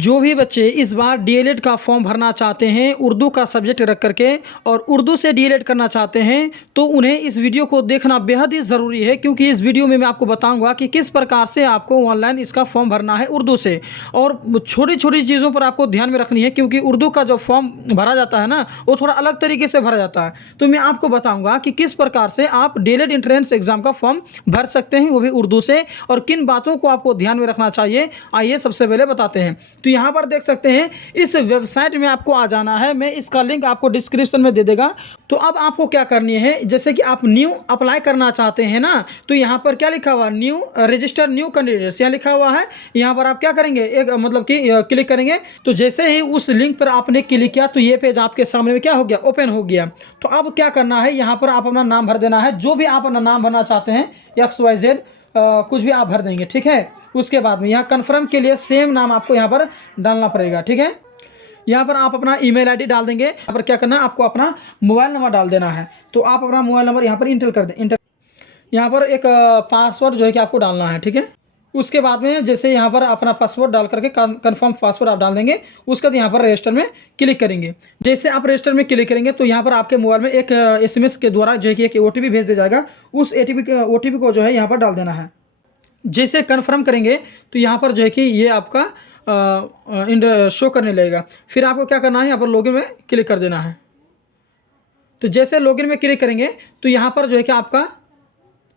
जो भी बच्चे इस बार डीएलएड का फॉर्म भरना चाहते हैं उर्दू का सब्जेक्ट रख करके और उर्दू से डीएलएड करना चाहते हैं तो उन्हें इस वीडियो को देखना बेहद ही ज़रूरी है, क्योंकि इस वीडियो में मैं आपको बताऊंगा कि किस प्रकार से आपको ऑनलाइन इसका फॉर्म भरना है उर्दू से। और छोटी छोटी चीज़ों पर आपको ध्यान में रखनी है, क्योंकि उर्दू का जो फॉर्म भरा जाता है ना वो थोड़ा अलग तरीके से भरा जाता है। तो मैं आपको बताऊँगा कि किस प्रकार से आप डीएलएड एंट्रेंस एग्ज़ाम का फॉर्म भर सकते हैं, वो भी उर्दू से, और किन बातों को आपको ध्यान में रखना चाहिए। आइए सबसे पहले बताते हैं। तो यहाँ पर देख सकते हैं इस वेबसाइट में आपको आ जाना है, मैं इसका लिंक आपको डिस्क्रिप्शन में दे देगा। तो अब आपको क्या करनी है, जैसे कि आप न्यू अप्लाई करना चाहते हैं ना, तो यहाँ पर क्या लिखा हुआ, न्यू रजिस्टर न्यू कैंडिडेट्स यहाँ लिखा हुआ है। यहाँ पर आप क्या करेंगे, एक मतलब कि क्लिक करेंगे। तो जैसे ही उस लिंक पर आपने क्लिक किया तो ये पेज आपके सामने में क्या हो गया, ओपन हो गया। तो अब क्या करना है, यहाँ पर आप अपना नाम भर देना है, जो भी आप अपना नाम भरना चाहते हैं, XYZ कुछ भी आप भर देंगे, ठीक है। उसके बाद में यहाँ कन्फर्म के लिए सेम नाम आपको यहाँ पर डालना पड़ेगा, ठीक है। यहाँ पर आप अपना ईमेल आईडी डाल देंगे। यहाँ पर क्या करना है, आपको अपना मोबाइल नंबर डाल देना है। तो आप अपना मोबाइल नंबर यहाँ पर इंटर कर दें। यहाँ पर एक पासवर्ड जो है कि आपको डालना है, ठीक है। उसके बाद में जैसे यहाँ पर अपना पासवर्ड डाल करके कन्फर्म पासवर्ड आप डाल देंगे। उसके बाद यहाँ पर रजिस्टर में क्लिक करेंगे। जैसे आप रजिस्टर में क्लिक करेंगे तो यहाँ पर आपके मोबाइल में एक SMS के द्वारा जो है कि एक OTP भेज दिया जाएगा। उस OTP को जो है यहाँ पर डाल देना है। जैसे कन्फर्म करेंगे तो यहाँ पर जो है कि ये आपका शो करने लगेगा। फिर आपको क्या करना है, यहाँ पर लॉगिन में क्लिक कर देना है। तो जैसे लॉगिन में क्लिक करेंगे तो यहाँ पर जो है कि आपका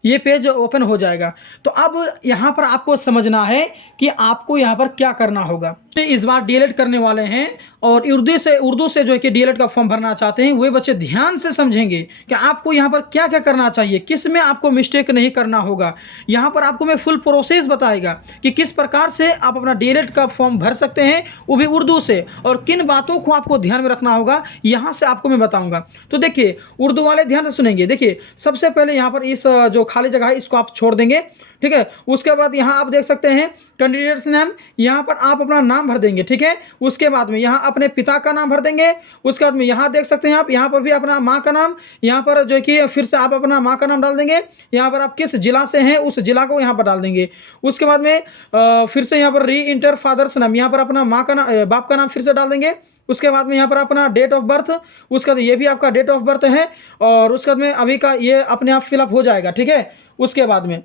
ये पेज ओपन हो जाएगा। तो अब यहाँ पर आपको समझना है कि आपको यहाँ पर क्या करना होगा। तो इस बार डीएलएड करने वाले हैं और उर्दू से जो है कि डीएलएड का फॉर्म भरना चाहते हैं, वे बच्चे ध्यान से समझेंगे कि आपको यहाँ पर क्या क्या करना चाहिए, किस में आपको मिस्टेक नहीं करना होगा। यहाँ पर आपको मैं फुल प्रोसेस बताएगा कि किस प्रकार से आप अपना डीएलएड का फॉर्म भर सकते हैं, वो भी उर्दू से, और किन बातों को आपको ध्यान में रखना होगा, यहाँ से आपको मैं बताऊँगा। तो देखिए, उर्दू वाले ध्यान से सुनेंगे। देखिए, सबसे पहले यहाँ पर इस जो खाली जगह है इसको आप छोड़ देंगे, ठीक है। उसके बाद यहाँ आप देख सकते हैं कैंडिडेट्स नेम, यहाँ पर आप अपना नाम भर देंगे, ठीक है। उसके बाद में यहाँ अपने पिता का नाम भर देंगे। उसके बाद में यहाँ देख सकते हैं आप, यहाँ पर भी अपना माँ का नाम, यहाँ पर जो कि फिर से आप अपना माँ का नाम डाल देंगे। यहाँ पर आप किस जिला से हैं उस जिला को यहाँ पर डाल देंगे। उसके बाद में फिर से यहाँ पर री इंटर फादर्स नाम, यहाँ पर अपना माँ का नाम, बाप का नाम फिर से डाल देंगे। उसके बाद में यहाँ पर अपना डेट ऑफ बर्थ, उसके बाद ये भी आपका डेट ऑफ बर्थ है, और उसके बाद में अभी का ये अपने आप फिलअप हो जाएगा, ठीक है। उसके बाद में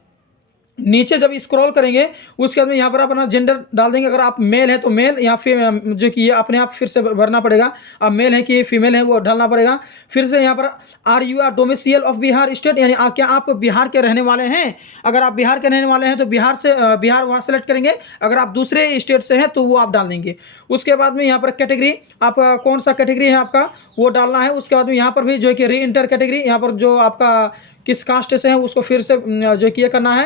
नीचे जब स्क्रॉल करेंगे उसके बाद में यहाँ पर अपना जेंडर डाल देंगे। अगर आप मेल है तो मेल, या फिर जो कि ये अपने आप फिर से भरना पड़ेगा। आप मेल है कि फीमेल है वो डालना पड़ेगा। फिर से यहाँ पर are you are domicile of Bihar state, यानी क्या आप बिहार के रहने वाले हैं। अगर आप बिहार के रहने वाले हैं तो बिहार वहाँ सेलेक्ट करेंगे। अगर आप दूसरे स्टेट से हैं तो वो आप डाल देंगे। उसके बाद में यहाँ पर कैटेगरी, आपका कौन सा कैटेगरी है आपका वो डालना है। उसके बाद में यहाँ पर भी जो है कि री इंटर कैटेगरी, यहाँ पर जो आपका किस कास्ट से है उसको फिर से जो कि ये करना है,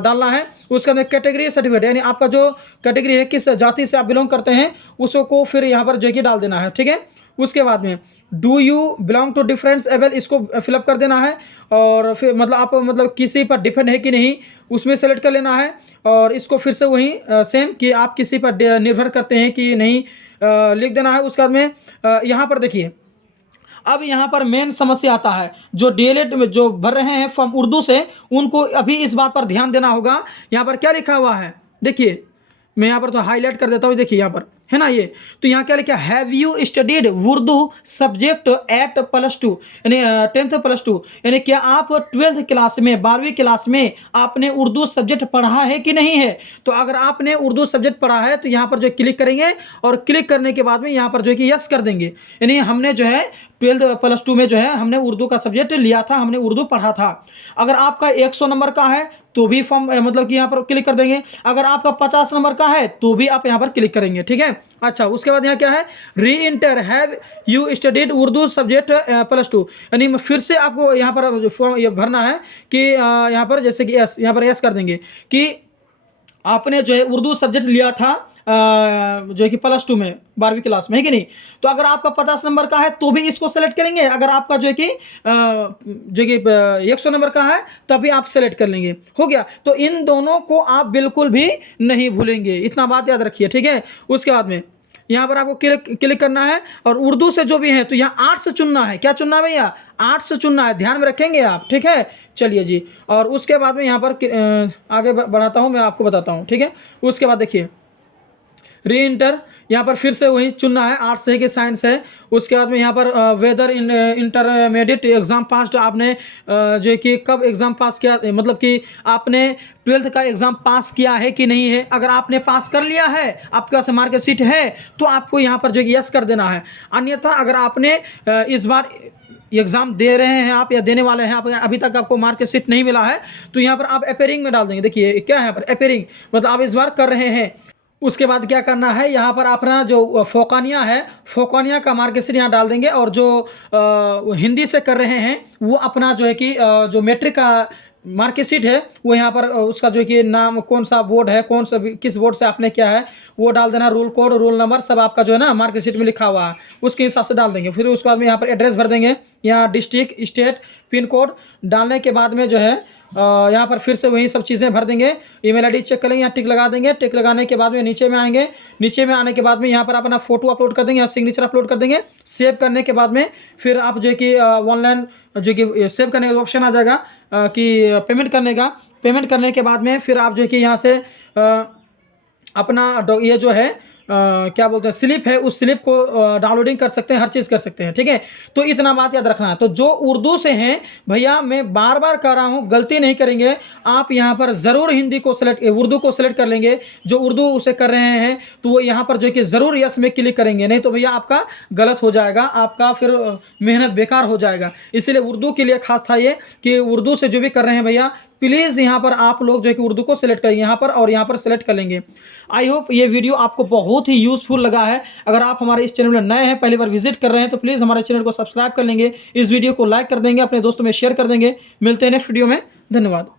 डालना है। उसके अंदर कैटेगरी सर्टिफिकेट, यानी आपका जो कैटेगरी है, किस जाति से आप बिलोंग करते हैं उसको फिर यहाँ पर जो कि डाल देना है, ठीक है। उसके बाद में do you belong to difference able, इसको फिलअप कर देना है। और फिर मतलब आप मतलब किसी पर डिपेंड है कि नहीं उसमें सेलेक्ट कर लेना है। और इसको फिर से वही सेम कि आप किसी पर निर्भर करते हैं कि नहीं, लिख देना है। उसके बाद में यहाँ पर देखिए, अब यहाँ पर मेन समस्या आता है, जो डीएलएड में जो भर रहे हैं फॉर्म उर्दू से, उनको अभी इस बात पर ध्यान देना होगा। यहाँ पर क्या लिखा हुआ है, देखिए मैं यहाँ पर तो हाईलाइट कर देता हूँ। देखिए यहाँ पर है ना ये, तो यहाँ क्या लिखा है, have you studied Urdu subject at +2, यानी 10th +2, यानी क्या आप 12th क्लास में, 12वीं क्लास में आपने उर्दू सब्जेक्ट पढ़ा है कि नहीं है। तो अगर आपने उर्दू सब्जेक्ट पढ़ा है तो यहाँ पर जो क्लिक करेंगे, और क्लिक करने के बाद में यहाँ पर जो है कि यस कर देंगे, यानी हमने जो है 12th +2 में जो है हमने उर्दू का सब्जेक्ट लिया था, हमने उर्दू पढ़ा था। अगर आपका 100 नंबर का है तो भी फॉर्म मतलब कि यहाँ पर क्लिक कर देंगे। अगर आपका 50 नंबर का है तो भी आप यहाँ पर क्लिक करेंगे, ठीक है। अच्छा, उसके बाद यहाँ क्या है, री inter have you studied Urdu subject +2, यानी फिर से आपको यहाँ पर फॉर्म ये भरना है कि यहाँ पर जैसे कि एस, यहाँ पर एस कर देंगे कि आपने जो है उर्दू सब्जेक्ट लिया था जो है कि +2 में, 12वीं क्लास में, है कि नहीं। तो अगर आपका 50 नंबर का है तो भी इसको सेलेक्ट करेंगे। अगर आपका जो है कि 100 नंबर का है तभी आप सेलेक्ट कर लेंगे, हो गया। तो इन दोनों को आप बिल्कुल भी नहीं भूलेंगे, इतना बात याद रखिए, ठीक है। उसके बाद में यहाँ पर आपको क्लिक करना है, और उर्दू से जो भी है तो यहाँ आर्ट्स चुनना है। क्या चुनना है भैया, आर्ट्स चुनना है, ध्यान में रखेंगे आप, ठीक है। चलिए जी, और उसके बाद में यहाँ पर आगे बढ़ाता हूँ, मैं आपको बताता हूँ, ठीक है। उसके बाद देखिए, री इंटर, यहाँ पर फिर से वही चुनना है, आर्ट्स है कि साइंस है। उसके बाद में यहाँ पर वेदर इंटरमीडिएट एग्ज़ाम पास, आपने जो कि कब एग्ज़ाम पास किया, मतलब कि आपने 12th का एग्ज़ाम पास किया है कि नहीं है। अगर आपने पास कर लिया है, आपके पास मार्कशीट है, तो आपको यहाँ पर जो कि यस कर देना है। अन्यथा अगर आपने इस बार एग्ज़ाम दे रहे हैं आप या देने वाले हैं आप, अभी तक आपको मार्कशीट नहीं मिला है, तो यहाँ पर आप अपेयरिंग में डाल देंगे। देखिए क्या है यहाँ पर अपेयरिंग, मतलब आप इस बार कर रहे हैं। उसके बाद क्या करना है, यहाँ पर अपना जो फोकानिया है, फोकानिया का मार्कशीट यहाँ डाल देंगे। और जो हिंदी से कर रहे हैं वो अपना जो है कि जो मैट्रिक का मार्कशीट है वो यहाँ पर उसका जो है कि नाम, कौन सा बोर्ड है, कौन सा किस बोर्ड से आपने किया है वो डाल देना। रोल कोड, रोल नंबर सब आपका जो है ना मार्कशीट में लिखा हुआ है, उसके हिसाब से डाल देंगे। फिर उसके बाद में यहाँ पर एड्रेस भर देंगे, यहाँ डिस्ट्रिक्ट, स्टेट, पिन कोड डालने के बाद में जो है यहाँ पर फिर से वही सब चीज़ें भर देंगे। ईमेल आईडी चेक करेंगे, यहाँ टिक लगा देंगे। टिक लगाने के बाद में नीचे में आएंगे, नीचे में आने के बाद में यहाँ पर अपना फोटो अपलोड कर देंगे, यहाँ सिग्नेचर अपलोड कर देंगे। सेव करने के बाद में फिर आप जो है कि ऑनलाइन जो कि सेव करने का ऑप्शन आ जाएगा कि पेमेंट करने का। पेमेंट करने के बाद में फिर आप जो है कि यहाँ से अपना ये जो है क्या बोलते हैं स्लिप है, उस स्लिप को डाउनलोडिंग कर सकते हैं, हर चीज़ कर सकते हैं, ठीक है। तो इतना बात याद रखना है। तो जो उर्दू से हैं भैया, मैं बार बार कह रहा हूँ, गलती नहीं करेंगे आप। यहाँ पर ज़रूर हिंदी को सेलेक्ट, उर्दू को सेलेक्ट कर लेंगे। जो उर्दू उसे कर रहे हैं तो वो यहाँ पर जो कि ज़रूर यस में क्लिक करेंगे, नहीं तो भैया आपका गलत हो जाएगा, आपका फिर मेहनत बेकार हो जाएगा। इसीलिए उर्दू के लिए खास था ये कि उर्दू से जो भी कर रहे हैं भैया, प्लीज़ यहाँ पर आप लोग जो है कि उर्दू को सिलेक्ट करेंगे यहाँ पर, और यहाँ पर सेलेक्ट कर लेंगे। आई होप ये वीडियो आपको बहुत ही यूज़फुल लगा है। अगर आप हमारे इस चैनल में नए हैं, पहली बार विजिट कर रहे हैं, तो प्लीज़ हमारे चैनल को सब्सक्राइब कर लेंगे, इस वीडियो को लाइक कर देंगे, अपने दोस्तों में शेयर कर देंगे। मिलते हैं नेक्स्ट वीडियो में, धन्यवाद।